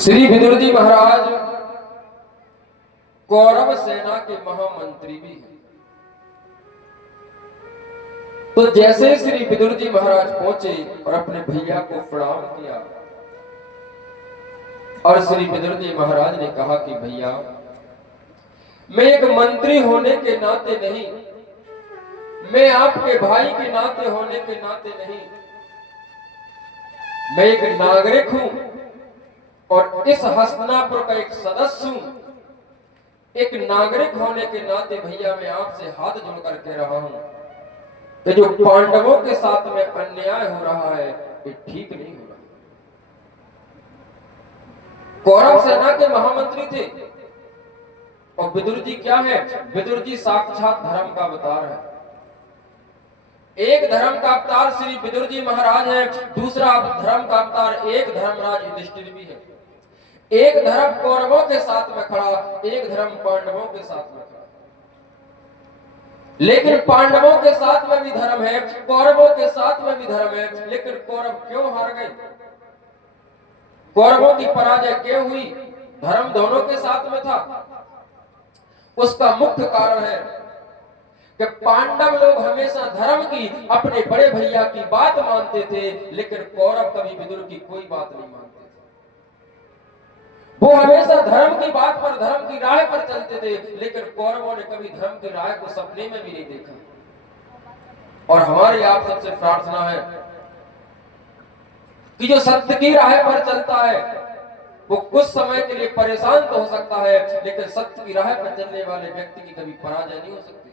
श्री विदुर जी महाराज कौरव सेना के महामंत्री भी हैं। तो जैसे श्री विदुर जी महाराज पहुंचे और अपने भैया को प्रणाम किया और श्री विदुर जी महाराज ने कहा कि भैया, मैं एक मंत्री होने के नाते नहीं, मैं आपके भाई के नाते होने के नाते नहीं, मैं एक नागरिक हूं और इस हस्तिनापुर का एक सदस्य हूं। एक नागरिक होने के नाते भैया मैं आपसे हाथ जोड़ कर कह रहा हूं कि जो पांडवों के साथ में अन्याय हो रहा है ये ठीक नहीं हो रहा। कौरव सेना के महामंत्री थे और विदुर जी क्या है? विदुर जी साक्षात धर्म का अवतार है। एक धर्म का अवतार श्री विदुर जी महाराज है, दूसरा धर्म का अवतार एक धर्मराज युधिष्ठिर भी है। एक धर्म कौरवों के साथ में खड़ा, एक धर्म पांडवों के साथ में खड़ा। लेकिन पांडवों के साथ में भी धर्म है, कौरवों के साथ में भी धर्म है, लेकिन कौरव क्यों हार गए? कौरवों की पराजय क्यों हुई? धर्म दोनों के साथ में था। उसका मुख्य कारण है कि पांडव लोग हमेशा धर्म की, अपने बड़े भैया की बात मानते थे, लेकिन कौरव कभी विदुर की कोई बात नहीं मानते थे। वो हमेशा धर्म की बात पर, धर्म की राह पर चलते थे, लेकिन कौरवों ने कभी धर्म की राह को सपने में भी नहीं देखा। और हमारी आप सबसे प्रार्थना है कि जो सत्य की राह पर चलता है वो कुछ समय के लिए परेशान तो हो सकता है, लेकिन सत्य की राह पर चलने वाले व्यक्ति की कभी पराजय नहीं हो सकती।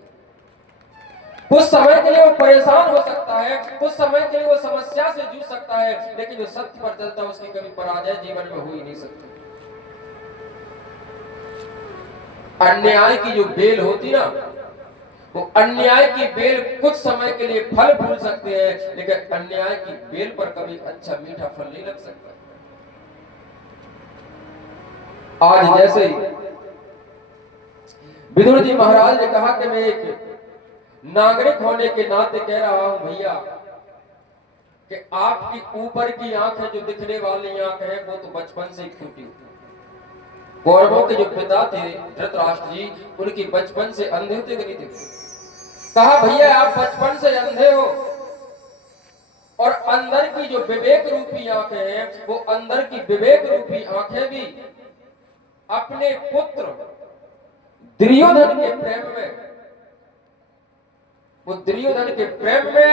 कुछ समय के लिए वो परेशान हो सकता है, कुछ समय के लिए वो समस्या से जूझ सकता है, लेकिन जो सत्य पर चलता है उसकी कभी पराजय जीवन में हो ही नहीं सकती। अन्याय की जो बेल होती ना, वो अन्याय की बेल कुछ समय के लिए फल फूल सकते हैं, लेकिन अन्याय की बेल पर कभी अच्छा मीठा फल नहीं लग सकता। आज जैसे विदुर जी महाराज ने कहा कि मैं एक नागरिक होने के नाते कह रहा हूं भैया कि आपकी ऊपर की आंख है, जो दिखने वाली आंख है, वो तो बचपन से ही फूटी। कौरवों के जो पिता थे धृतराष्ट्र जी, उनकी बचपन से अंधे थे कि नहीं थे? कहा भैया आप बचपन से अंधे हो और अंदर की जो विवेक रूपी आंखें हैं, वो अंदर की विवेक रूपी आंखें भी अपने पुत्र दुर्योधन के प्रेम में, वो दुर्योधन के प्रेम में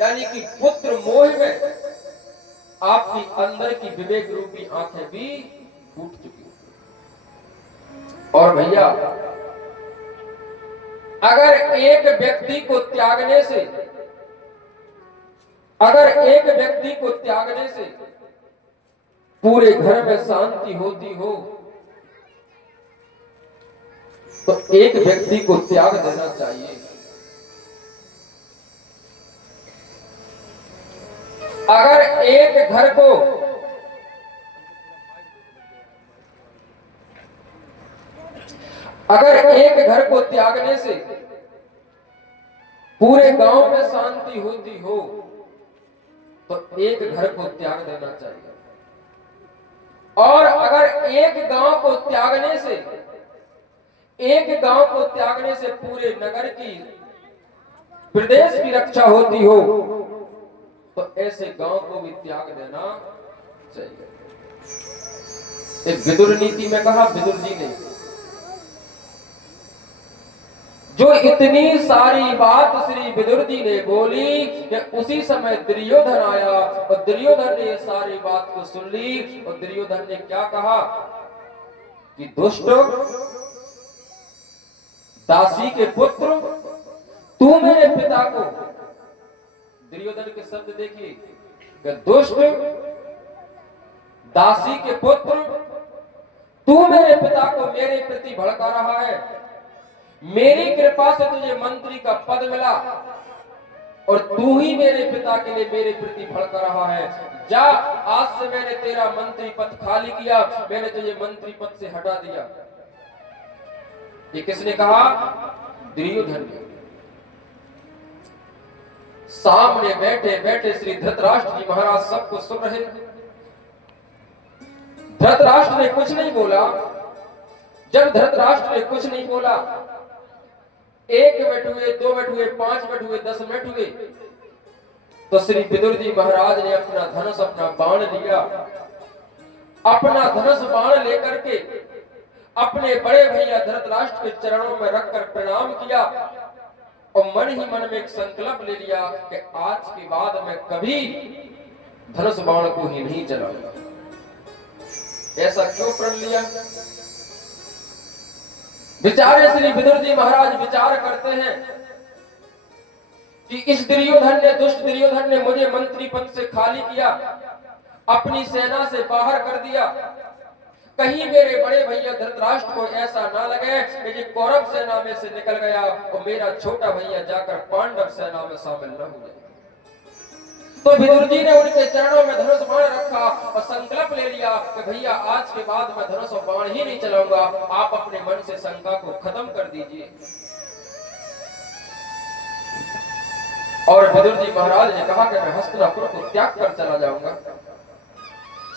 यानी कि पुत्र मोह में आपकी अंदर की विवेक रूपी आंखें भी फूट चुकी। और भैया अगर एक व्यक्ति को त्यागने से, अगर एक व्यक्ति को त्यागने से पूरे घर में शांति होती हो, तो एक व्यक्ति को त्याग देना चाहिए। अगर एक घर को, अगर एक घर को त्यागने से पूरे गांव में शांति होती हो, तो एक घर को त्याग देना चाहिए। और अगर एक गांव को त्यागने से, एक गांव को त्यागने से पूरे नगर की, प्रदेश की रक्षा होती हो, तो ऐसे गांव को भी त्याग देना चाहिए। एक विदुर नीति में कहा विदुर जी ने, जो इतनी सारी बात श्री विदुर जी ने बोली कि उसी समय दुर्योधन आया और दुर्योधन ने ये सारी बात को सुन ली। और दुर्योधन ने क्या कहा कि दुष्ट दासी के पुत्र, तू मेरे पिता को, दुर्योधन के शब्द देखिए कि दुष्ट दासी के पुत्र, तू मेरे पिता को मेरे प्रति भड़का रहा है। मेरी कृपा से तुझे मंत्री का पद मिला और तू ही मेरे पिता के लिए मेरे प्रति भड़का रहा है। जा, आज से मैंने तेरा मंत्री पद खाली किया, मैंने तुझे मंत्री पद से हटा दिया। ये किसने कहा? दुर्योधन ने। सामने बैठे बैठे श्री धृतराष्ट्र जी महाराज सबको सुन रहे। धृतराष्ट्र ने कुछ नहीं बोला। जब धृतराष्ट्र ने कुछ नहीं बोला, 1 मिनट हुए, 2 मिनट हुए, 5 मिनट हुए, 10 मिनट हुए, तो श्री विदुर जी महाराज ने अपना धनुष, अपना बाण लिया। अपना धनुष बाण लेकर के अपने बड़े भैया धृतराष्ट्र के चरणों में रखकर प्रणाम किया और मन ही मन में एक संकल्प ले लिया कि आज के बाद मैं कभी धनुष बाण को ही नहीं चलाऊंगा। ऐसा क्यों प्रण लिया? विचारे श्री विदुर जी महाराज विचार करते हैं कि इस दुर्योधन ने, दुष्ट दुर्योधन ने मुझे मंत्री पद से खाली किया, अपनी सेना से बाहर कर दिया। कहीं मेरे बड़े भैया धृतराष्ट्र को ऐसा ना लगे कि ये कौरव सेना में से निकल गया और मेरा छोटा भैया जाकर पांडव सेना में शामिल न हो जाए। तो विदुर जी ने उनके चरणों में धनुष बाण रखा और संकल्प ले लिया कि भैया आज के बाद मैं धनुष और बाण ही नहीं चलाऊंगा, आप अपने मन से शंका को खत्म कर दीजिए। और विदुर जी महाराज ने कहा कि मैं हस्तिनापुर को त्याग कर चला जाऊंगा।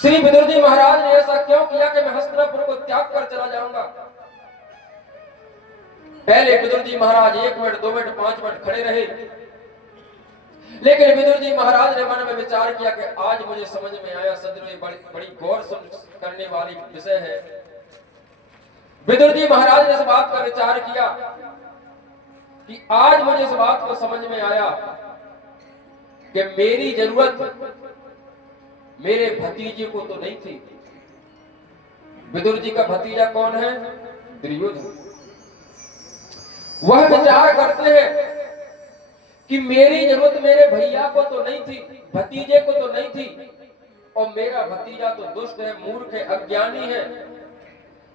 श्री विदुर जी महाराज ने ऐसा क्यों किया कि मैं हस्तिनापुर को त्याग कर चला जाऊंगा? पहले विदुर जी महाराज 1 मिनट, 2 मिनट, 5 मिनट खड़े रहे, लेकिन विदुर जी महाराज ने मन में विचार किया कि आज मुझे समझ में आया, सज्जनों, ये बड़ी गौर करने वाली विषय है। विदुर जी महाराज ने इस बात का विचार किया कि आज मुझे इस बात को समझ में आया कि मेरी जरूरत मेरे भतीजे को तो नहीं थी। विदुर जी का भतीजा कौन है? दुर्योधन। वह विचार करते हैं कि मेरी जरूरत मेरे भैया को तो नहीं थी, भतीजे को तो नहीं थी, और मेरा भतीजा तो दुष्ट है, मूर्ख है, अज्ञानी है।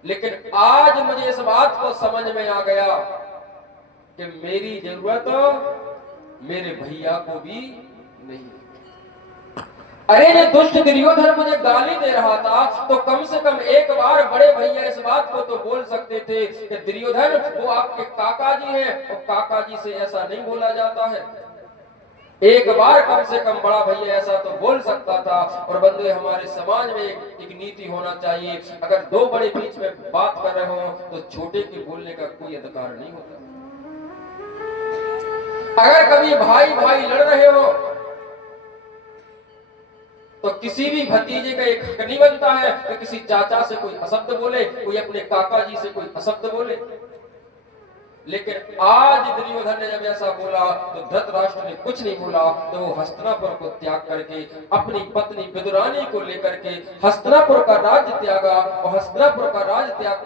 लेकिन आज मुझे इस बात को समझ में आ गया कि मेरी जरूरत मेरे भैया को भी नहीं। अरे ये दुष्ट दुर्योधन मुझे गाली दे रहा था, तो कम से कम एक बार बड़े भैया इस बात को तो बोल सकते थे कि दुर्योधन वो आपके काका जी हैं और काका जी से ऐसा नहीं बोला जाता है। एक बार कम से कम बड़ा भैया ऐसा तो बोल सकता था। और बंधु, हमारे समाज में एक नीति होना चाहिए, अगर 2 बड़े बीच में बात कर रहे हो तो छोटे के बोलने का कोई अधिकार नहीं होता। अगर कभी भाई भाई लड़ रहे हो तो किसी भी भतीजे का एक हक नहीं बनता है कि किसी चाचा से कोई अशब्द बोले, कोई अपने काका जी से कोई अशब्द बोले। लेकिन आज दुर्योधन ने जब ऐसा बोला तो धृतराष्ट्र ने कुछ नहीं बोला, तो वो हस्तिनापुर को त्याग करके अपनी पत्नी विदुरानी को लेकर के हस्तिनापुर का राज्य त्यागा और हस्तिनापुर का राज्य त्याग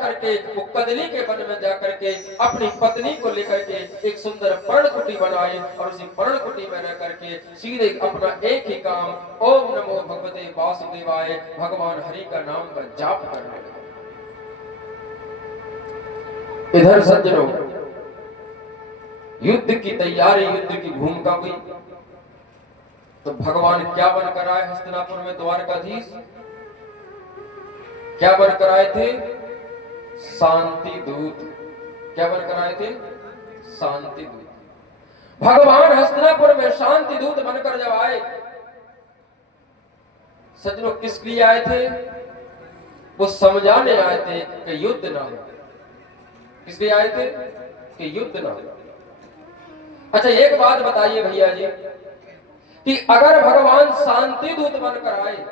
करके वो कदली के वन में जाकर के अपनी पत्नी को लेकर के एक सुंदर पर्णकुटी बनाए और उसी पर्णकुटी में रह करके सीधे अपना एक ही काम, ओम नमो भगवते वासुदेवाय, भगवान हरि का नाम का जाप करने लगे। इधर सज्जनों, युद्ध की तैयारी, युद्ध की भूमिका हुई। तो भगवान क्या बनकर आए हस्तिनापुर में? द्वारकाधीश। क्या बनकर आए थे? शांति दूत। क्या बनकर आए थे? शांति दूत। भगवान हस्तिनापुर में शांति दूत बनकर जब आए, सज्जनों किस लिए आए थे? वो समझाने आए थे कि युद्ध ना हो। किस लिए आए थे? कि युद्ध ना हो। अच्छा, एक बात बताइए भैया जी, कि अगर भगवान शांति दूत बनकर आए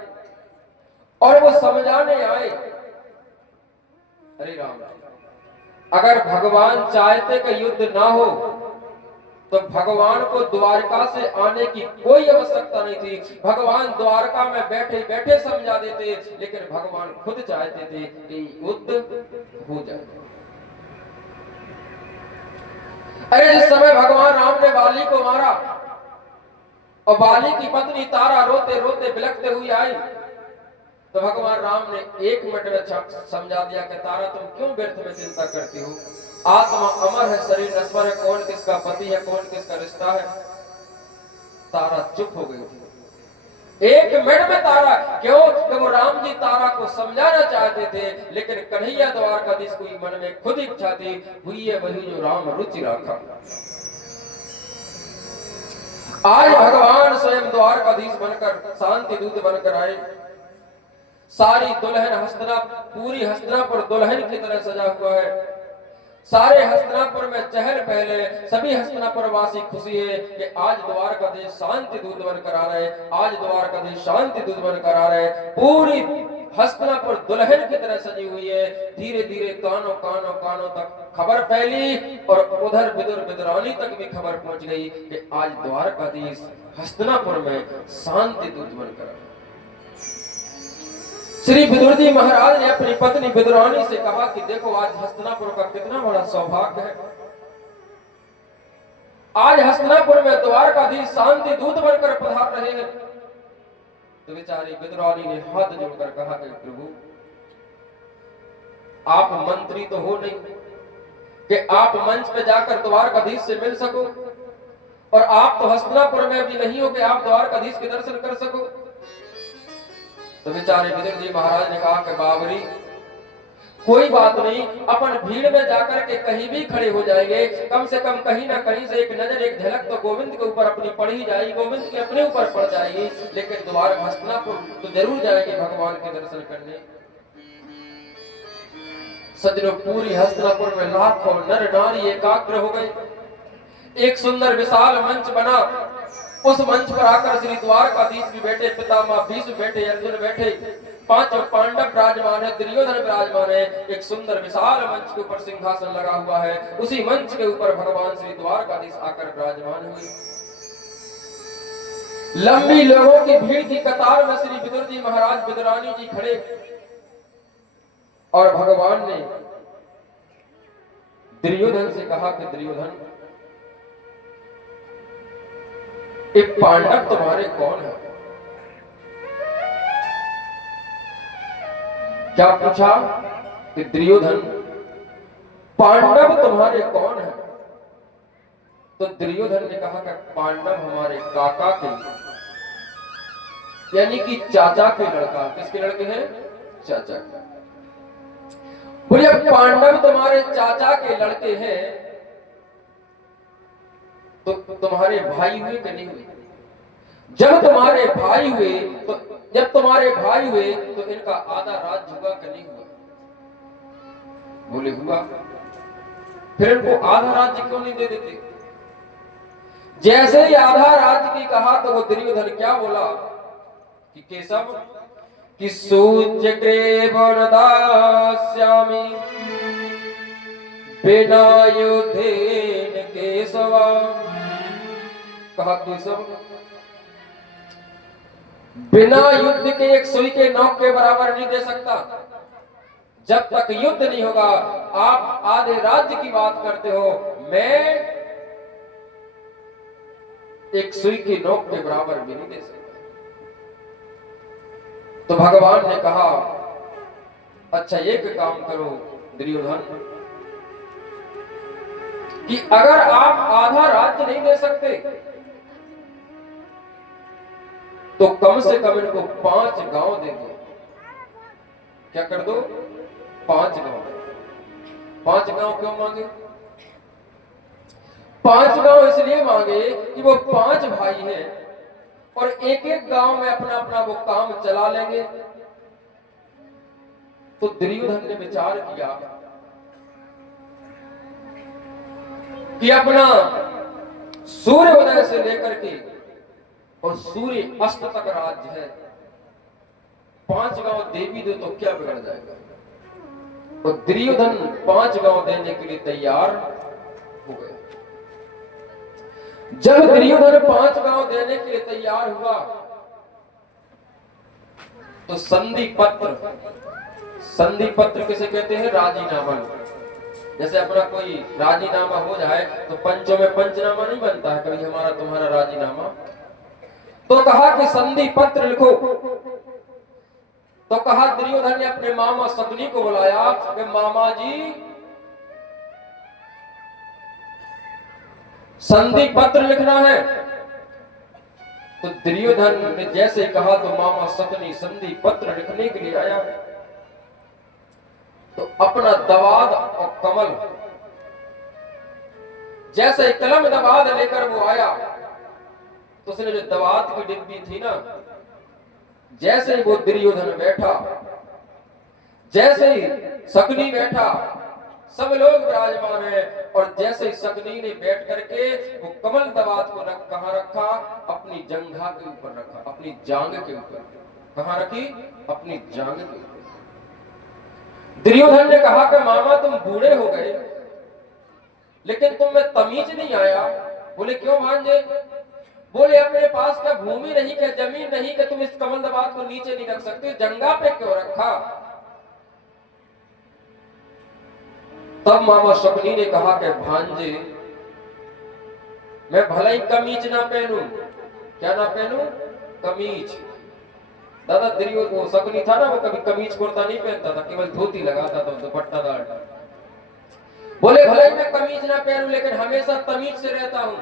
और वो समझाने आए, अरे राम, अगर भगवान चाहते कि युद्ध ना हो तो भगवान को द्वारका से आने की कोई आवश्यकता नहीं थी। भगवान द्वारका में बैठे बैठे समझा देते, लेकिन भगवान खुद चाहते थे कि युद्ध हो जाए। अरे जिस समय भगवान राम ने बाली को मारा और बाली की पत्नी तारा रोते रोते बिलखते हुई आई, तो भगवान राम ने 1 मिनट में समझा दिया कि तारा तुम क्यों व्यर्थ में चिंता करती हो, आत्मा अमर है, शरीर नश्वर है, कौन किसका पति है, कौन किसका रिश्ता है। तारा चुप हो गई थी 1 मिनट में। तारा क्यों? कि वो राम जी तारा को समझाना चाहते थे, लेकिन कन्हैया द्वारकाधीश को मन में खुद इच्छा थी, हुई है वही जो राम रुचि रखा। आज भगवान स्वयं द्वारकाधीश बनकर, शांति दूत बनकर आए। सारी दुल्हन पूरी हस्तिनापुर दुल्हन की तरह सजा हुआ है। सारे हस्तिनापुर में चहल पहले, सभी हस्तिनापुर वासी खुशी है कि आज द्वारकाधीश शांति दूत बनकर आ रहे, आज द्वारकाधीश शांति दूत बनकर आ रहे। पूरी हस्तिनापुर दुल्हन की तरह सजी हुई है। धीरे धीरे कानों कानों कानों तक खबर फैली और उधर विदुर विदुरानी तक भी खबर पहुंच गई कि आज द्वारकाधीश हस्तिनापुर में शांति दूत बनकर आए। श्री विदुर जी महाराज ने अपनी पत्नी विदुरानी से कहा कि देखो आज हस्तिनापुर का कितना बड़ा सौभाग्य है। आज हस्तिनापुर में द्वारकाधीश शांति दूत बनकर पधार रहे हैं। तो बेचारी विदुरानी ने हाथ जोड़कर कहा कि प्रभु, आप मंत्री तो हो नहीं कि आप मंच पे जाकर द्वारकाधीश से मिल सको, और आप तो हस्तिनापुर में भी नहीं हो कि आप द्वारकाधीश के दर्शन कर सको। तो बेचारे विदुर जी महाराज ने कहा कि बाबरी, कोई बात नहीं, अपन भीड़ में जाकर के कहीं भी खड़े हो जाएंगे, कम से कम कहीं ना कहीं से एक नजर एक झलक तो गोविंद के ऊपर अपनी पड़ ही जाएगी, गोविंद के अपने ऊपर पड़ जाएगी, लेकिन द्वार हस्तिनापुर तो जरूर जाएंगे भगवान के दर्शन करने। सज्जनों, पूरी हस्तिनापुर में लाखों नर नारी एकाग्र हो गए। एक सुंदर विशाल मंच बना। उस मंच पर आकर श्री द्वारकाधीश भी बैठे, पितामह भीष्म बैठे, अर्जुन बैठे, पांचों पांडव विराजमान है, दुर्योधन विराजमान है। एक सुंदर विशाल मंच के ऊपर सिंहासन लगा हुआ है। उसी मंच के ऊपर भगवान श्री द्वारकाधीश आकर विराजमान हुए। लंबी लोगों की भीड़ की कतार में श्री विदुर जी महाराज, विदुरानी जी खड़े, और भगवान ने दुर्योधन से कहा कि दुर्योधन, एक पांडव तुम्हारे कौन है? क्या पूछा कि दुर्योधन, पांडव तुम्हारे कौन है? तो दुर्योधन ने कहा कि पांडव हमारे काका के, यानी कि चाचा के लड़का। किसके लड़के हैं? चाचा के। बोले पांडव तुम्हारे चाचा के लड़के हैं, तो तुम्हारे भाई हुए कि नहीं हुए? जब तुम्हारे भाई हुए तो इनका आधा राज्य हुआ कि नहीं हुआ? बोले हुआ। फिर इनको आधा राज्य क्यों नहीं दे देते? जैसे ही आधा राज्य की कहा तो वो दुर्योधन क्या बोला कि केशव, कि सूच्य ग्रेव न दास्यामि बिना युद्धेन केशवा। कहा केशव, बिना युद्ध के एक सुई के नोक के बराबर नहीं दे सकता। जब तक युद्ध नहीं होगा, आप आधे राज्य की बात करते हो, मैं एक सुई की नोक के बराबर भी नहीं दे सकता। तो भगवान ने कहा, अच्छा एक काम करो दुर्योधन, कि अगर आप आधा राज्य नहीं दे सकते तो कम से कम इनको 5 गांव दे दो। क्या कर दो? 5 गांव। 5 गांव क्यों मांगे? 5 गांव इसलिए मांगे कि वो 5 भाई हैं और एक एक गांव में अपना अपना वो काम चला लेंगे। तो दुर्योधन ने विचार किया कि अपना सूर्य उदय से लेकर के और सूर्य अस्त तक राज्य है, 5 गांव देवी दो तो क्या बिगड़ जाएगा? तो दुर्योधन 5 गांव देने के लिए तैयार हो गए। जब दुर्योधन 5 गांव देने के लिए तैयार हुआ तो संधि पत्र किसे कहते हैं? राजीनामा। जैसे अपना कोई राजीनामा हो जाए तो पंचों में पंचनामा नहीं बनता है, कभी हमारा तुम्हारा राजीनामा। तो कहा कि संधि पत्र लिखो। तो कहा दुर्योधन ने अपने मामा शकुनी को बुलाया कि मामा जी संधि पत्र लिखना है। तो दुर्योधन ने जैसे कहा तो मामा शकुनी संधि पत्र लिखने के लिए आया। तो अपना दवाद और कमल, जैसे कलम दवाद लेकर वो आया तो उसने जो दवात की डिब्बी थी ना, जैसे ही वो दुर्योधन बैठा, जैसे ही शकुनी बैठा, सब लोग विराजमान है, और जैसे ही शकुनी ने बैठ करके वो कमल दवात को कहां रखा? अपनी जंघा के ऊपर रखा, अपनी जांग के ऊपर। कहां रखी? अपनी जांग के ऊपर। दुर्योधन ने कहा कि मामा तुम बूढ़े हो गए, लेकिन तुम में तमीज नहीं आया। बोले क्यों भांजे? बोले अपने पास क्या भूमि नहीं, क्या जमीन नहीं कि तुम इस कमल दवात को नीचे नहीं रख सकते, जंगा पे क्यों रखा? तब मामा शकुनी ने कहा कि भांजे मैं भला ही कमीज ना पहनूं। क्या ना पहनूं? कमीज। दादा दुर्योधन वो शकुनी था ना, वो कभी कमीज कुर्ता नहीं पहनता था, केवल धोती लगाता था, दुपट्टा डाल। बोले भले ही मैं कमीज ना पहनूं, लेकिन हमेशा तमीज से रहता हूं।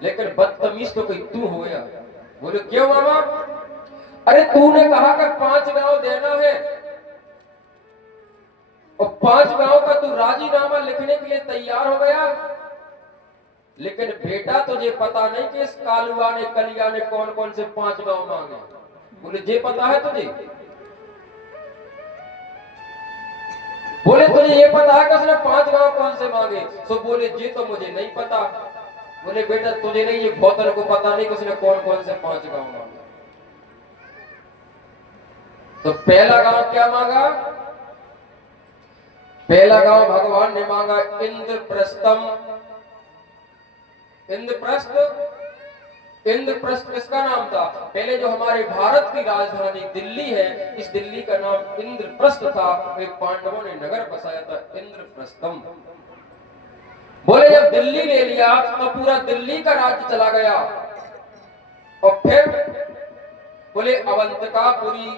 लेकिन बदतमीज तो कोई तू हो गया। बोले क्यों मामा? अरे तूने कहा कि 5 गांव देना है, और 5 गांव का तू राजीनामा लिखने के लिए तैयार हो गया, लेकिन बेटा तुझे पता नहीं कि इस कालुआ ने, कलिया ने कौन कौन से 5 गांव मांगे? बोले जे पता है तुझे? बोले तुझे ये पता है कि उसने 5 गांव कौन से मांगे? सो बोले जे तो मुझे नहीं पता। बोले बेटा तुझे नहीं, ये बोतल को पता नहीं कि उसने कौन कौन से 5 गांव मांगे। तो पहला गांव क्या मांगा? पहला गांव भगवान ने मांगा इंद्रप्रस्थम। इंद्रप्रस्थ, इंद्रप्रस्थ किसका नाम था? पहले जो हमारे भारत की राजधानी दिल्ली है, इस दिल्ली का नाम इंद्रप्रस्थ था। वे पांडवों ने नगर बसाया था इंद्रप्रस्थम। बोले जब दिल्ली ले लिया तो पूरा दिल्ली का राज्य चला गया। और फिर बोले अवंतिकापुरी।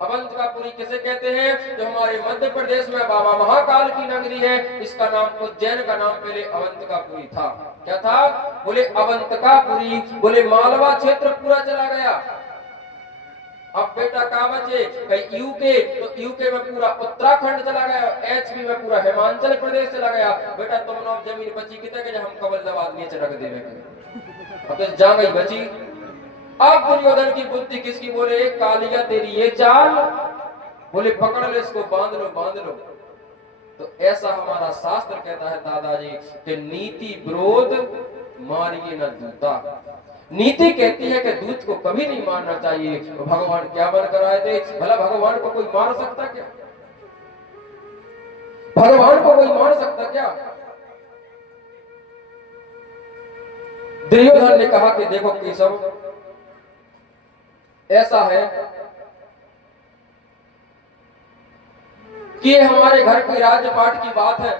अवंतिकापुरी किसे कहते हैं? जो हमारे मध्य प्रदेश में बाबा महाकाल की नगरी है, इसका नाम, उज्जैन का नाम पहले अवंतिकापुरी था। क्या था? बोले अवंतिकापुरी। बोले मालवा क्षेत्र पूरा चला गया। अब बेटा कहां बचे? कहीं यूके, तो यूके में पूरा उत्तराखंड चला गया, एचपी में पूरा हिमाचल प्रदेश चला गया। बेटा तुम लोग जमीन बची कितने के हम कमल दवात नीचे रख देवे। अब तो जा गई बची। अब दुर्योधन की बुद्धि किसकी? बोले कालिया तेरी ये चाल। बोले पकड़ लो इसको, बांध लो, बांध लो। तो ऐसा हमारा शास्त्र कहता है दादाजी कि नीति विरोध मारिए न दूता। नीति कहती है कि दूत को कभी नहीं मारना चाहिए। तो भगवान क्या बन कर आए थे? भला भगवान को कोई मार सकता क्या? भगवान को कोई मार सकता क्या? दुर्योधन ने कहा कि देखो केशव, ऐसा है कि हमारे घर की राजपाट की बात है,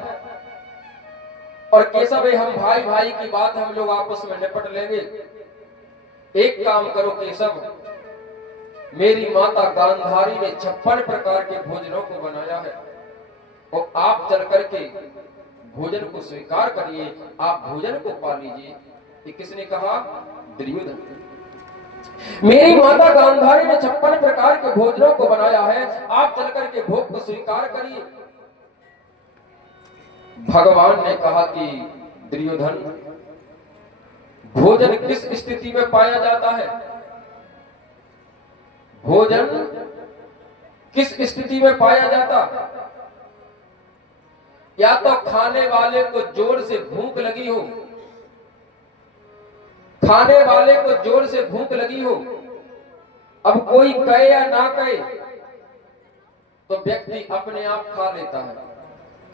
और केशव हम भाई भाई की बात हम लोग आपस में निपट लेंगे। एक काम करो केशव, मेरी माता गांधारी ने 56 प्रकार के भोजनों को बनाया है, और आप चल करके भोजन को स्वीकार करिए, आप भोजन को पा लीजिए। ये किसने कहा? दुर्योधन। मेरी माता गांधारी ने 56 प्रकार के भोजनों को बनाया है, आप चलकर के भोग को स्वीकार करिए। भगवान ने कहा कि दुर्योधन, भोजन किस स्थिति में पाया जाता है? भोजन किस स्थिति में पाया जाता? या तो खाने वाले को जोर से भूख लगी हो, खाने वाले को जोर से भूख लगी हो। अब कोई कहे या ना कहे तो व्यक्ति अपने आप खा लेता है,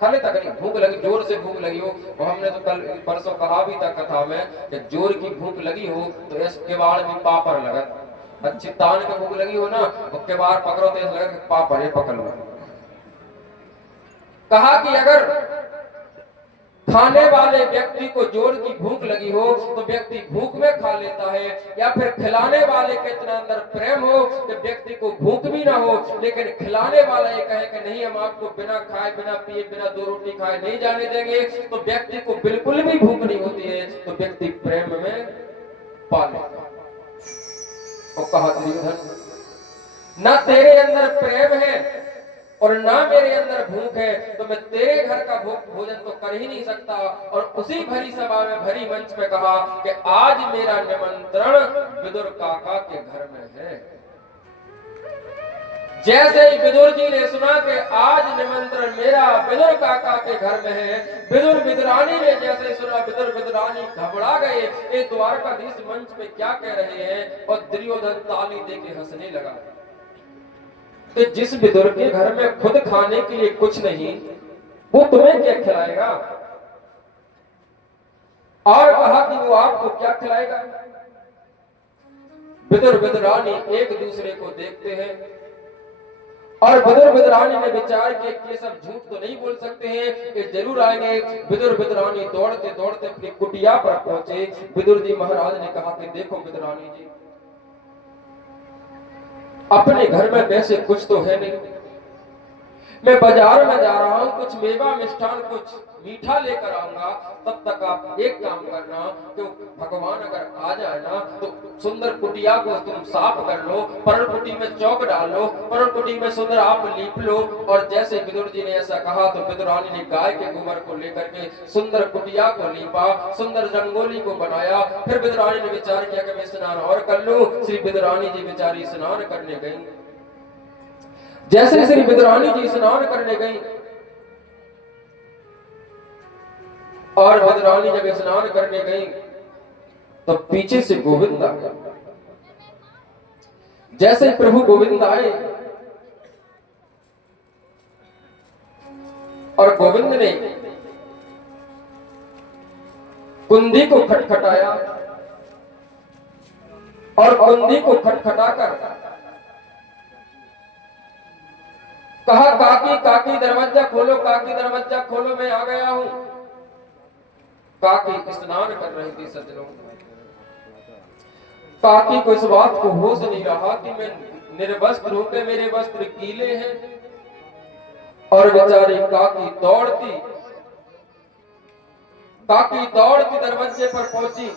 खा लेता। कहीं भूख लगी, जोर से भूख लगी हो, और हमने तो कल परसों कहा भी था कथा में कि जोर की भूख लगी हो तो इस किवाड़ में पापड़ लगत। अच्छी तान की भूख लगी हो ना, वो किवाड़ पकड़ो तो ऐसा लगता पापड़ है पकड़ लो। कहा कि अगर खाने वाले व्यक्ति को जोर की भूख लगी हो तो व्यक्ति भूख में खा लेता है, या फिर खिलाने वाले के इतना अंदर प्रेम हो कि व्यक्ति को भूख भी ना हो, लेकिन खिलाने वाला ये कहे कि नहीं हम आपको बिना खाए, बिना पिए, बिना 2 रोटी खाए नहीं जाने देंगे, तो व्यक्ति को बिल्कुल भी भूख नहीं होती है, तो व्यक्ति प्रेम में पा लेता। और कहा दुर्योधन, ना तेरे अंदर प्रेम है और ना मेरे अंदर भूख है, तो मैं तेरे घर का भोजन तो कर ही नहीं सकता। और उसी भरी सभा में, भरी मंच पे कहा कि आज मेरा निमंत्रण विदुर काका के घर में है। जैसे ही विदुर जी ने सुना कि आज निमंत्रण मेरा विदुर काका के घर में है, विदुर विदुरानी ने जैसे ही सुना, विदुर विदुरानी घबरा गए, ये द्वारकाधीश मंच पे क्या कह रहे हैं। और दुर्योधन ताली दे के हंसने लगा कि जिस विदुर के घर में खुद खाने के लिए कुछ नहीं, वो तुम्हें क्या खिलाएगा। और कहा कि वो आपको क्या खिलाएगा। विदुर विदुरानी एक दूसरे को देखते हैं और विदुर विदुरानी ने विचार किया कि ये सब झूठ तो नहीं बोल सकते हैं, ये जरूर आएंगे। विदुर विदुरानी दौड़ते दौड़ते अपनी कुटिया पर पहुंचे। विदुर जी महाराज ने कहा कि देखो विदुरानी जी, अपने घर में वैसे कुछ तो है नहीं, मैं बाजार में जा रहा हूं, कुछ मेवा मिष्ठान कुछ मीठा लेकर आऊंगा। तब तक आप एक काम करना कि भगवान अगर आ जाए ना, तो सुंदर कुटिया को तुम साफ कर लो, परण कुटी में चौक डाल लो, परण कुटी में सुंदर आप लीप लो। और जैसे विदुर जी ने ऐसा कहा तो विदुरानी ने गाय के गोबर को लेकर के सुंदर कुटिया को लीपा, सुंदर रंगोली को बनाया। फिर विदुरानी ने विचार किया कि मैं स्नान और कर लूं। श्री विदुरानी जी बेचारी स्नान करने गई। जैसे श्री विदुरानी जी स्नान करने गई और विदुरानी जब स्नान करने गई तो पीछे से गोविंद आ गया। जैसे प्रभु गोविंद आए और गोविंद ने कुंदी को खटखटाया और कुंदी को खटखटाकर कहा, काकी काकी दरवाजा खोलो, काकी दरवाजा खोलो, मैं आ गया हूं। काकी स्नान कर रही थी सज्जनों। काकी को इस बात को होश नहीं रहा कि मैं निर्वस्त्र हूं, कि मेरे वस्त्र गीले हैं। और बेचारी काकी दौड़ती दरवाजे पर पहुंची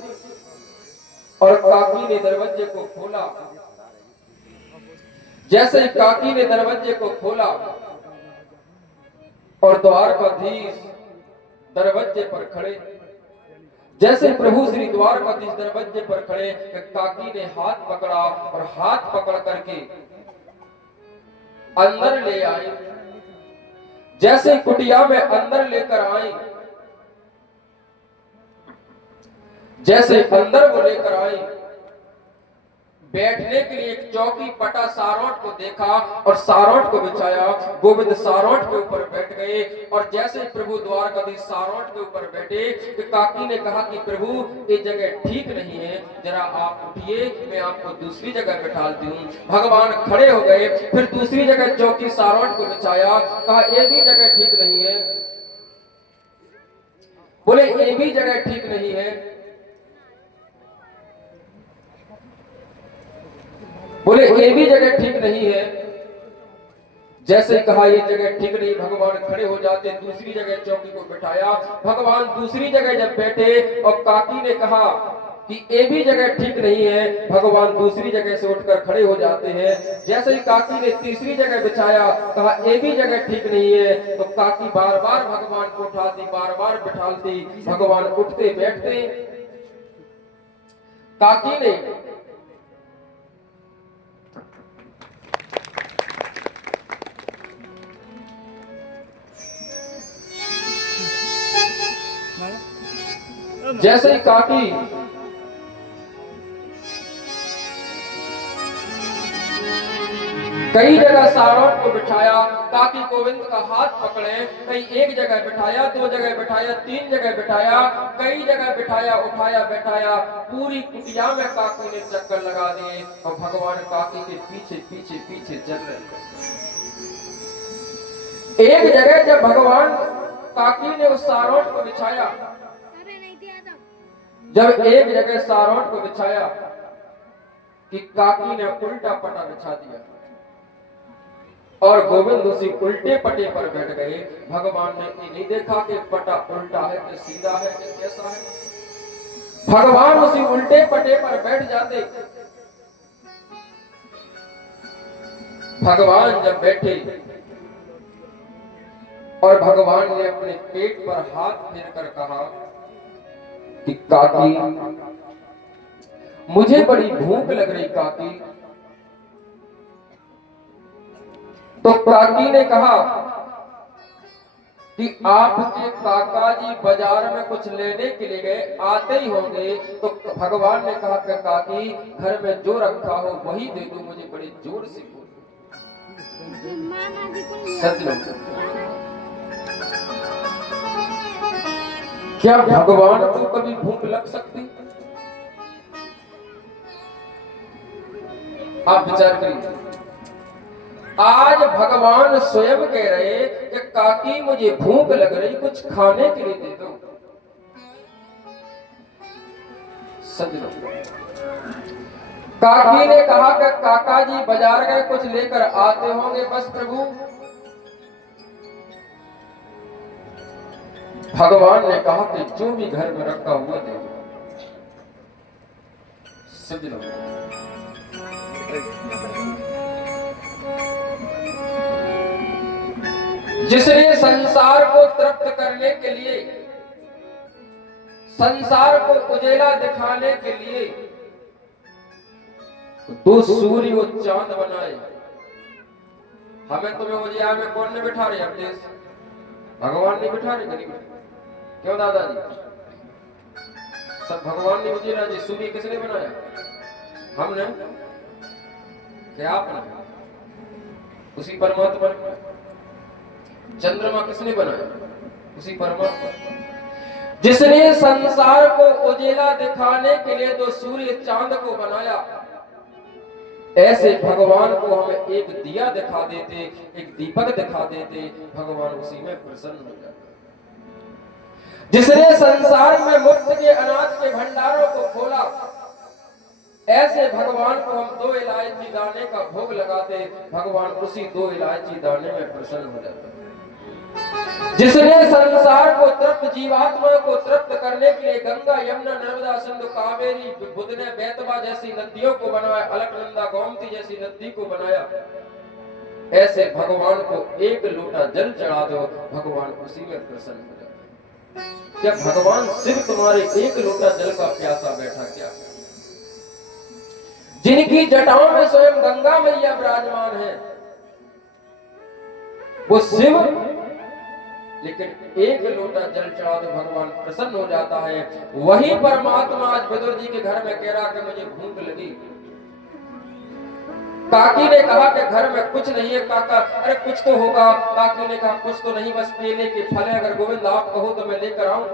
और काकी ने दरवाजे को खोला। जैसे ही काकी ने दरवाजे को खोला और द्वारकाधीश दरवाजे पर खड़े, जैसे प्रभु श्री द्वारकाधीश दरवाजे पर खड़े, काकी ने हाथ पकड़ा और हाथ पकड़ करके अंदर ले आई। जैसे कुटिया में अंदर लेकर आई, जैसे अंदर वो लेकर आई, बैठने के लिए एक चौकी पटा सारोट को देखा और सारोट को बिछाया। गोविंद सारोट के ऊपर बैठ गए और जैसे प्रभु द्वारकाधीश सारोट के ऊपर बैठे तो काकी ने कहा कि प्रभु ये जगह ठीक नहीं है, जरा आप उठिए, मैं आपको दूसरी जगह बैठाती हूँ। भगवान खड़े हो गए, फिर दूसरी जगह चौकी सारोट को बिछाया। कहा ये भी जगह ठीक नहीं है। बोले ये भी जगह ठीक नहीं है। बोले ये भी जगह ठीक नहीं है। जैसे कहा ये जगह ठीक नहीं, भगवान खड़े हो जाते, दूसरी जगह चौकी को बिठाया। भगवान दूसरी जगह जब बैठे और काकी ने कहा कि ये भी जगह ठीक नहीं है, भगवान दूसरी जगह से उठकर खड़े हो जाते हैं। जैसे ही काकी ने तीसरी जगह बिछाया, कहा ये भी जगह ठीक नहीं है, तो काकी बार बार भगवान को उठाती, बार बार बिठाती, भगवान उठते बैठते। काकी ने जैसे ही काकी कई जगह सारोट को बिठाया, काकी गोविंद का हाथ पकड़े, कहीं एक जगह बिठाया, दो जगह बिठाया, तीन जगह बिठाया, कई जगह बिठाया, उठाया बैठाया, पूरी कुटिया में काकी ने चक्कर लगा दिए और भगवान काकी के पीछे पीछे पीछे चल रहे। एक जगह जब भगवान काकी ने उस सारोट को बिछाया, जब एक जगह सारोट को बिछाया कि काकी ने उल्टा पटा बिछा दिया और गोविंद उसी उल्टे पटे पर बैठ गए। भगवान ने ये नहीं देखा कि पटा उल्टा है कि सीधा है कि कैसा है। भगवान उसी उल्टे पटे पर बैठ जाते। भगवान जब बैठे और भगवान ने अपने पेट पर हाथ फेर कर कहा कि काकी, मुझे बड़ी भूख लग रही काकी। तो काकी ने कहा कि आपके काका जी बाजार में कुछ लेने के लिए गए, आते ही होंगे। तो भगवान ने कहा कि काकी, घर में जो रखा हो वही दे दो, मुझे बड़े जोर से बोलो। क्या भगवान को कभी भूख लग सकती? आप विचार करिए। आज भगवान स्वयं कह रहे कि काकी, मुझे भूख लग रही, कुछ खाने के लिए दे दो। सजनो, काकी ने कहा कि काका जी बाजार गए, कुछ लेकर आते होंगे। बस प्रभु, भगवान ने कहा कि जो भी घर में रखा हुआ दे दो। सजनो, जिसने संसार को तृप्त करने के लिए, संसार को उजेला दिखाने के लिए दो सूर्य और चांद बनाए। हमें तुम्हें उजियार में कौन ने बिठा रहे? अब देश भगवान ने बिठा रहे। गरीब क्यों दादाजी? सब भगवान ने उजियारा जी। सूर्य किसने बनाया? हमने क्या? आपने? उसी परमात्मा ने। चंद्रमा किसने बनाया? उसी परमात्मा। जिसने संसार को उजेला दिखाने के लिए दो सूर्य चांद को बनाया, ऐसे भगवान को हमें एक दिया दिखा देते, एक दीपक दिखा देते, भगवान उसी में प्रसन्न हो जाते। जिसने संसार में मुफ्त के अनाज के भंडारों को खोला, ऐसे भगवान को हम दो इलायची दाने का भोग लगाते, भगवान उसी दो इलायची दाने में प्रसन्न हो जाते। जिसने संसार को तृप्त, जीवात्मा को तृप्त करने के लिए गंगा, यमुना, नर्मदा, सिंधु, कावेरी, बुधने, बेतवा जैसी नदियों को बनाया, अलकनंदा, गोमती जैसी नदी को बनाया, ऐसे भगवान को एक लोटा जल चढ़ा दो, भगवान उसी में प्रसन्न हो जाते। क्या भगवान सिर्फ तुम्हारे एक लोटा जल का प्यासा बैठा क्या? जिनकी जटाओं में स्वयं गंगा मैया विराजमान है, वो शिव, लेकिन एक लोटा जल चढ़ा दो भगवान प्रसन्न हो जाता है। वही परमात्मा आज विदुर जी के घर में कह रहा कि मुझे भूख लगी। काकी ने कहा कि घर में कुछ नहीं है। काका, अरे कुछ तो होगा। काकी ने कहा कुछ तो नहीं, बस केले के फल है, अगर गोविंद आप कहो तो मैं लेकर आऊं।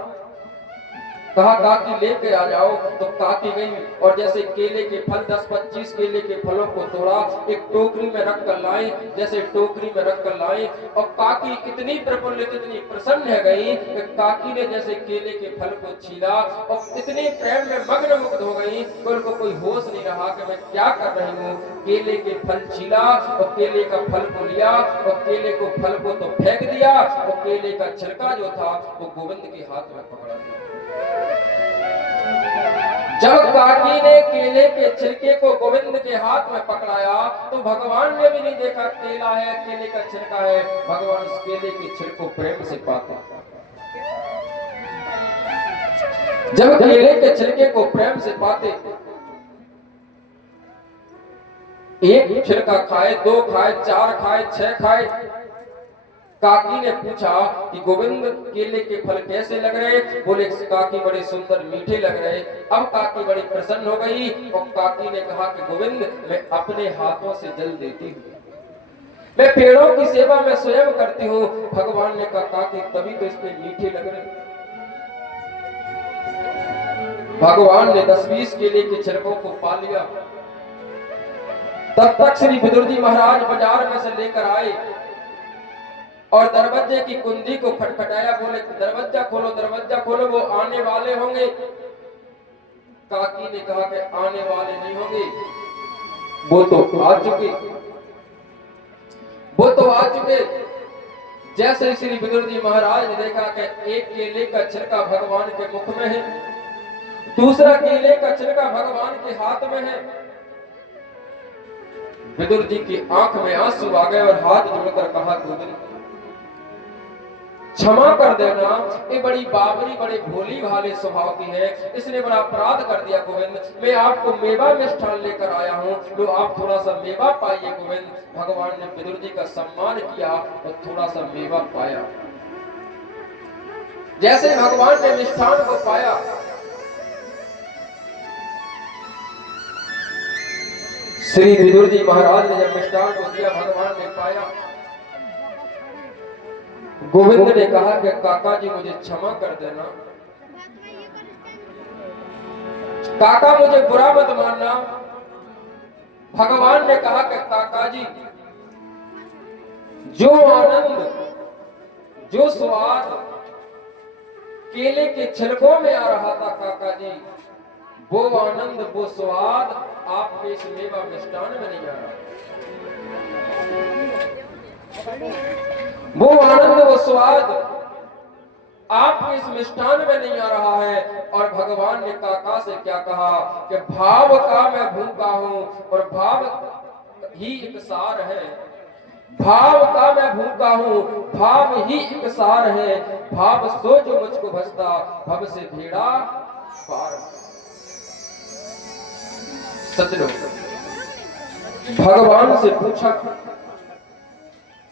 कहा काकी लेके आ जाओ। तो काकी गई और जैसे केले के फल 10-25 केले के फलों को तोड़ा, एक टोकरी में रख कर लाई, जैसे टोकरी में रख कर लाई, और काकी इतनी प्रफुल्लित, इतनी प्रसन्न है गई कि काकी ने जैसे केले के फल को छीला और इतनी प्रेम में मग्न मुग्ध हो गई कि उनको कोई होश नहीं रहा कि मैं क्या कर रही हूँ। केले के फल छीला और केले का फल को लिया और केले को फल को तो फेंक दिया और केले का छिलका जो था वो गोविंद के हाथ में पकड़ा दिया। जब काकी ने केले के छिलके को गोविंद के हाथ में पकड़ाया तो भगवान ने भी नहीं देखा केला है, केले का छिलका है। भगवान उस केले के छिलको प्रेम से पाते। जब केले के छिलके को प्रेम से पाते, एक छिलका खाए, 2 खाए, 4 खाए, 6 खाए, काकी ने पूछा कि गोविंद केले के फल कैसे लग रहे? बोले काकी बड़े सुंदर मीठे लग रहे। अब काकी बड़ी प्रसन्न हो गई और काकी ने कहा कि गोविंद मैं अपने हाथों से जल देती हूँ, मैं पेड़ों की सेवा में स्वयं करती हूँ। भगवान ने कहा काकी तभी तो इसमें मीठे लग रहे। भगवान ने 10-20 केले के छिलकों को पा लिया। तब तक श्री विदुर जी महाराज बाजार में से लेकर आए और दरवाजे की कुंडी को खटखटाया। बोले दरवाजा खोलो, दरवाजा खोलो, वो आने वाले होंगे। काकी ने कहा कि आने वाले नहीं होंगे, वो तो आ चुके, वो तो आ चुके। जैसे श्री विदुर जी महाराज ने देखा कि एक केले का छिलका भगवान के मुख में है, दूसरा केले का छिलका भगवान के हाथ में है, विदुर जी की आंख में आंसू आ गए और हाथ जोड़कर कहा गोविंद क्षमा कर देना, ये बड़ी बाबरी बड़े भोली भाले स्वभाव की है, इसने बड़ा अपराध कर दिया गोविंद। मैं आपको मेवा मिष्ठान लेकर आया हूँ, तो आप थोड़ा सा मेवा पाइए गोविंद। भगवान ने विदुर जी का सम्मान किया और थोड़ा सा मेवा पाया। जैसे भगवान ने मिष्ठान को पाया, श्री विदुर जी महाराज ने जब मिष्ठान को दिया, भगवान ने पाया, गोविंद ने कहा कि काका जी मुझे क्षमा कर देना, काका मुझे बुरा मत मानना। भगवान ने कहा कि काका जी, जो आनंद, जो स्वाद केले के छिलकों में आ रहा था काका जी, वो आनंद, वो स्वाद आपके इस मेवा मिष्ठान में नहीं आ रहा। वो आनंद, वो स्वाद आपके इस मिष्ठान में नहीं आ रहा है। और भगवान ने काका से क्या कहा कि भाव का मैं भूखा हूं और भाव ही एक सार है। भाव का मैं भूखा हूं, भाव ही एक सार है। भाव सो जो मुझको भसता, भव से भेड़ा पार। सज्जनों, भगवान से पूछा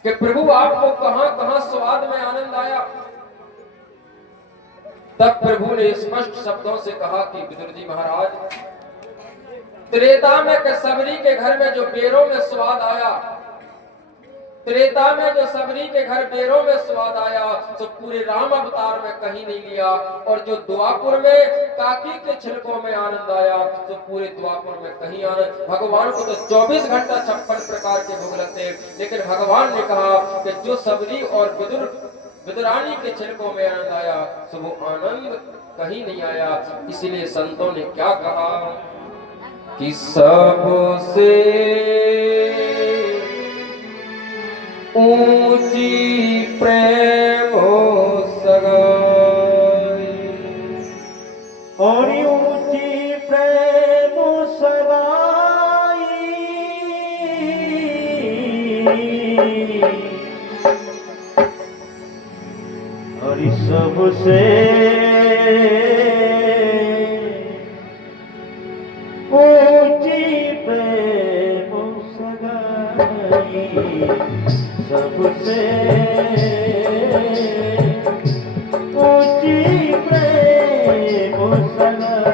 कि प्रभु आपको कहां कहां स्वाद में आनंद आया। तब प्रभु ने स्पष्ट शब्दों से कहा कि विदुर जी महाराज, त्रेता में के सबरी के घर में जो बेरों में स्वाद आया, त्रेता में जो सबरी के घर बेरों में स्वाद आया, तो पूरे राम अवतार में कहीं नहीं लिया। और जो द्वापुर में काकी के छिलकों में आनंद आया, तो पूरे द्वापुर में कहीं आनंद। भगवान को तो 24 घंटा 56 प्रकार के भोग लगते, लेकिन भगवान ने कहा कि जो सबरी और विदुरानी के छिलकों में आनंद आया, तो वो आनंद कहीं नहीं आया। इसलिए संतों ने क्या कहा कि सबसे ऊंची प्रेम हो सगाई, और ऊंची प्रेम सगाई, और सबसे ऊंची प्रेम सगाई, सबसे ऊंची प्रेम सगाई।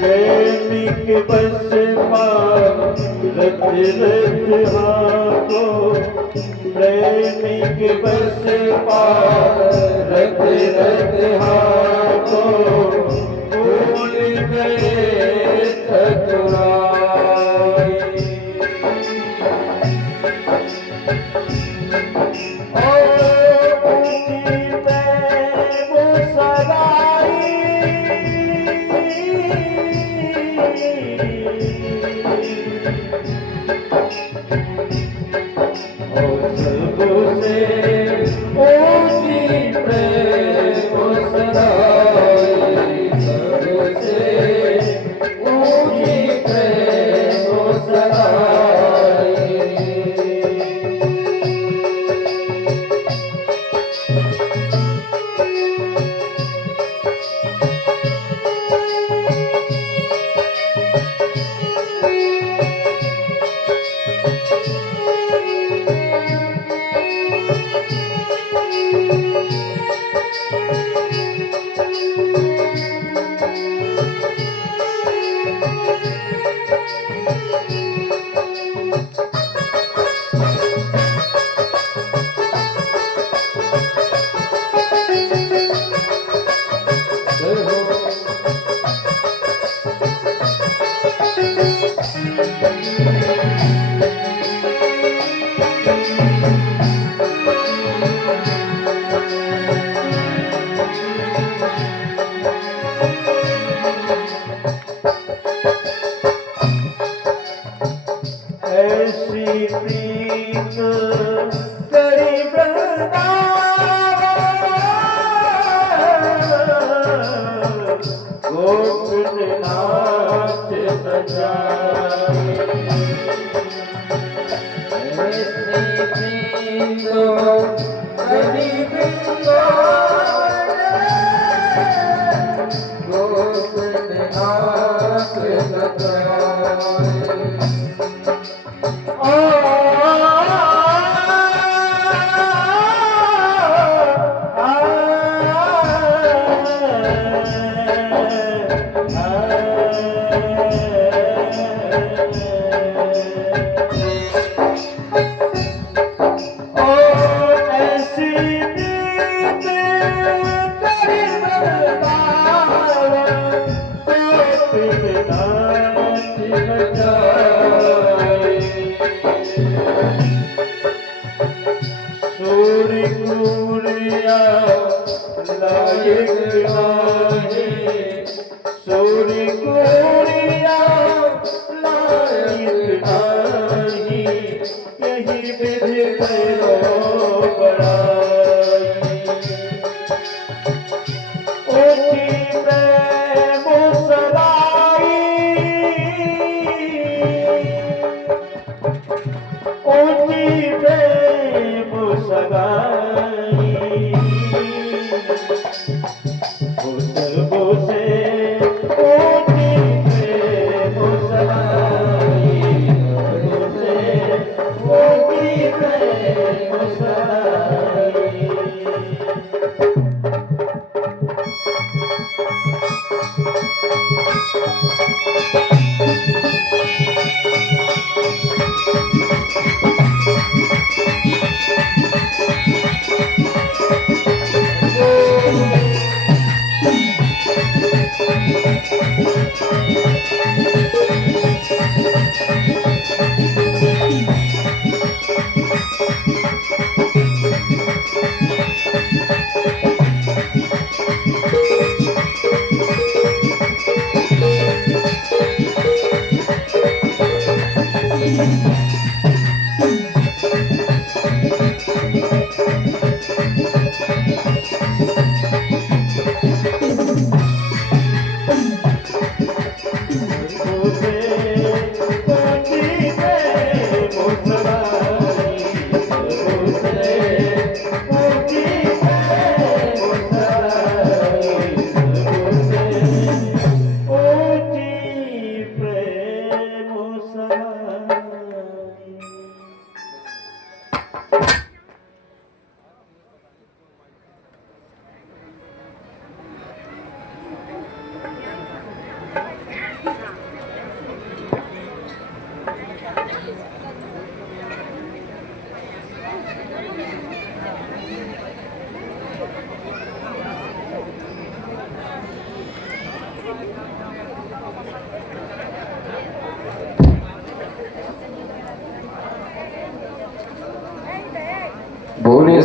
प्रेमिक बस पार रत रत हाको, प्रेमिक बस पार रत रत हाको, भूल गए चतुराई। ऐसी प्रीत करी वृंदावन, गोकुल नाच बजाए। ऐसी प्रीत करी वृंदावन, गोकुल नाच बजाए।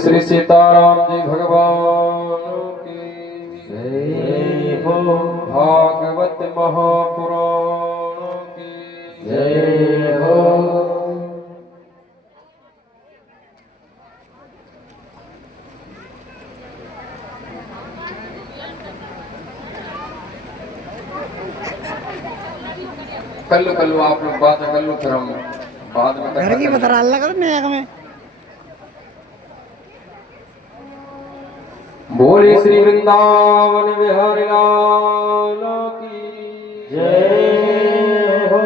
श्री सीताराम जी भगवान की जय हो। भागवत महापुराण की जय हो। कर लो आप लोग बात कर लो, फिर हम बाद में घर की बता अल्लाह करो नया में। बोले श्री वृंदावन बिहारी लाल की जय हो।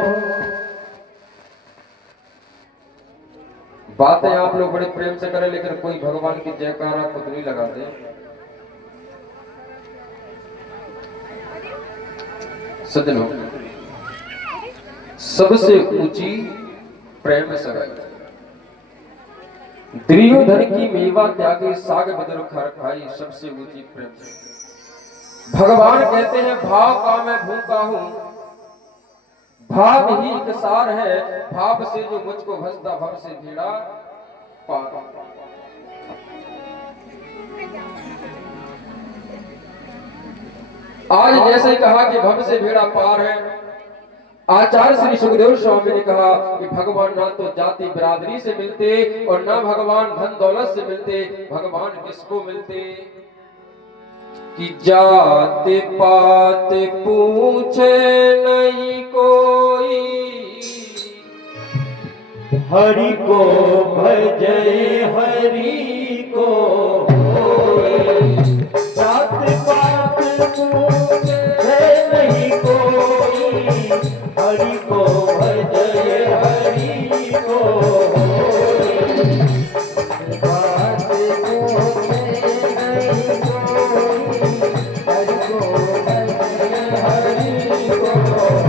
बातें आप लोग बड़े प्रेम से करें, लेकिन कोई भगवान की जयकारा खुद नहीं लगाते। सज्जनों, सबसे ऊंची प्रेम सगाई, दुर्योधन की मेवा त्यागी साग बदर खाई, सबसे ऊंची प्रेम सगाई। भगवान कहते हैं भाव का मैं भूखा हूं, भाव ही एक सार है, भाव से जो मुझको भसता भव से भीड़ा पार। आज जैसे कहा कि भव से भीड़ा पार है, आचार्य श्री सुखदेव स्वामी ने कहा कि भगवान ना तो जाति बिरादरी से मिलते और ना भगवान धन दौलत से मिलते, भगवान किसको मिलते कि जात पात पूछे नहीं कोई, हरि को भजय हरि को होय। जात पात पूछे नहीं कोई, हरि को भजय हरि को होय। बात पूछे नहीं कोई, हरि को भजय हरि को होय।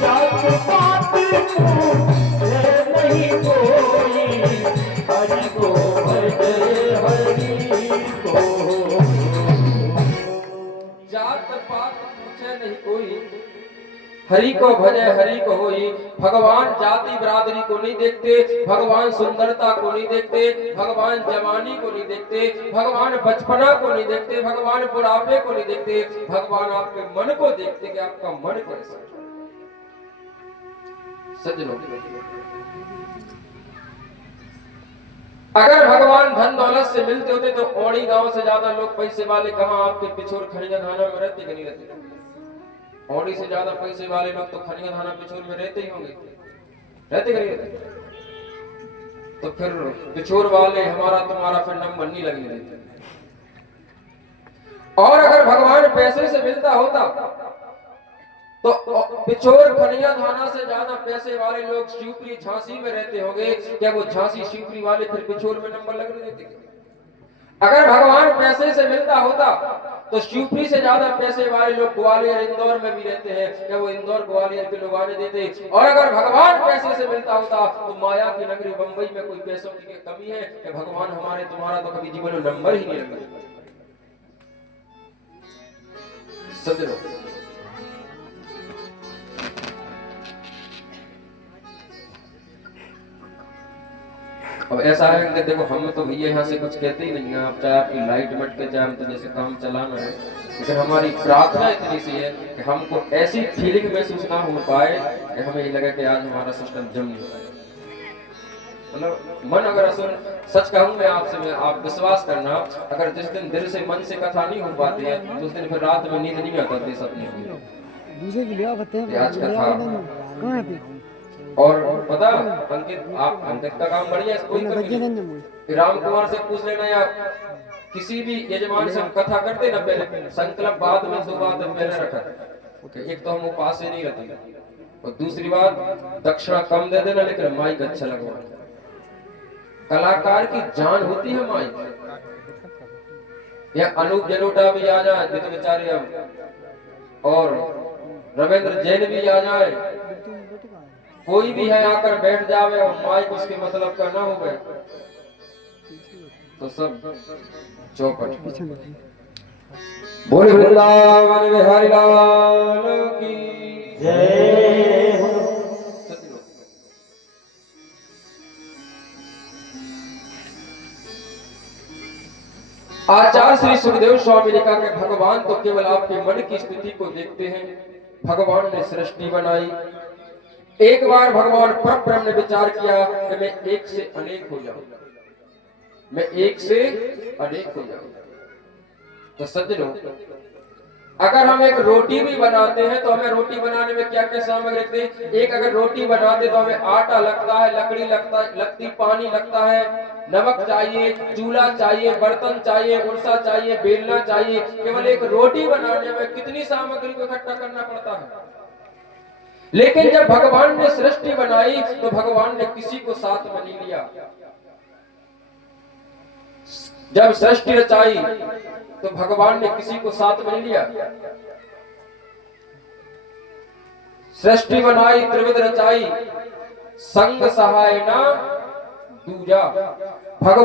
जात पात पूछे नहीं कोई, हरि को भजय हरि को होय। जात पात पूछे नहीं कोई, हरि को भजय हरि को होई। भगवान जाति बिरादरी को नहीं देखते, भगवान सुंदरता को नहीं देखते, भगवान जवानी को नहीं देखते, भगवान बचपना को नहीं देखते, भगवान बुढ़ापे को नहीं देखते, भगवान आपके मन को देखते कि आपका मन कैसा है। सज्जनों, अगर भगवान धन दौलत से मिलते होते तो औड़ी गांव से ज्यादा लोग पैसे वाले कहां आपके पिछोर खड़िया थाना में रहते कि नहीं रहते? औड़ी से ज्यादा पैसे वाले लोग तो खड़िया थाना पिछोर में रहते ही होंगे, रहते कि नहीं रहते? तो फिर पिछोर वाले हमारा तुम्हारा फिर नंबर नहीं लगने देते। और अगर भगवान पैसे से मिलता होता तो पिछोर खनिया थाना से ज्यादा पैसे वाले लोग शिवपुरी झांसी में रहते होंगे, क्या वो झांसी शिवपुरी वाले फिर पिछोर में नंबर लगने देते? अगर भगवान पैसे से मिलता होता तो शिवपुरी से ज्यादा पैसे वाले लोग ग्वालियर इंदौर में भी रहते हैं, क्या वो इंदौर ग्वालियर के लोग आने देते? और अगर भगवान पैसे से मिलता होता तो माया की नगरी बंबई में कोई पैसों की कमी है कि भगवान हमारे तुम्हारा तो कभी जीवन में नंबर ही नहीं लगता। सज्जनों, अब ऐसा है कि देखो हम तो भैया यहाँ से कुछ कहते ही नहीं है, आप चाहे आपकी लाइट मटके चाहे हम तो जैसे काम चलाना है, लेकिन हमारी प्रार्थना इतनी सी है कि हमको ऐसी फीलिंग महसूस ना हो पाए कि हमें ये लगे कि आज हमारा सिस्टम जम नहीं पाए। मतलब मन अगर सुन, सच कहूँ मैं आपसे, मैं आप विश्वास करना, अगर जिस दिन दिल से मन से कथा नहीं हो पाती है तो उस दिन फिर रात में नींद नहीं आता सपने में। आज कथा और पता अंकित, आप अंकित का काम बढ़िया है, कोई राम कुमार से पूछ लेना या किसी भी यजमान से हम कथा करते ना, पहले संकल्प बाद में 2 बात पहले रखा। एक तो हम उपास नहीं रहते और दूसरी बात दक्षिणा कम दे देना, लेकिन माइक अच्छा लगवा। कलाकार की जान होती है माइक। या अनूप जलोटा भी आ जाए तो बेचारे अब, और रविंद्र जैन भी आ जाए, कोई भी है आकर बैठ जावे और माइक उसके मतलब का ना हो गए तो सब चौपट। बोले वृंदावन बिहारी लाल की जय हो। आचार्य श्री सुखदेव स्वामी ने कहा कि भगवान तो केवल आपके मन की स्थिति को देखते हैं। भगवान ने सृष्टि बनाई। एक बार भगवान परब्रह्म ने विचार किया कि मैं एक से अनेक हो जाऊं, मैं एक से अनेक हो जाऊं। तो सज्जनों, अगर हम एक रोटी भी बनाते हैं तो हमें रोटी बनाने में क्या क्या सामग्री लगती है? एक अगर रोटी बनाते तो हमें आटा लगता है, लकड़ी लगती, पानी लगता है, नमक चाहिए, चूल्हा चाहिए, बर्तन चाहिए, उर्सा चाहिए, बेलना चाहिए। केवल एक रोटी बनाने में कितनी सामग्री को इकट्ठा करना पड़ता है। लेकिन जब भगवान ने सृष्टि बनाई तो भगवान ने किसी को साथ में नहीं लिया। जब सृष्टि रचाई तो भगवान ने किसी को साथ में नहीं लिया। सृष्टि बनाई, त्रिविध रचाई, संग सहाय ना दूजा। भगवान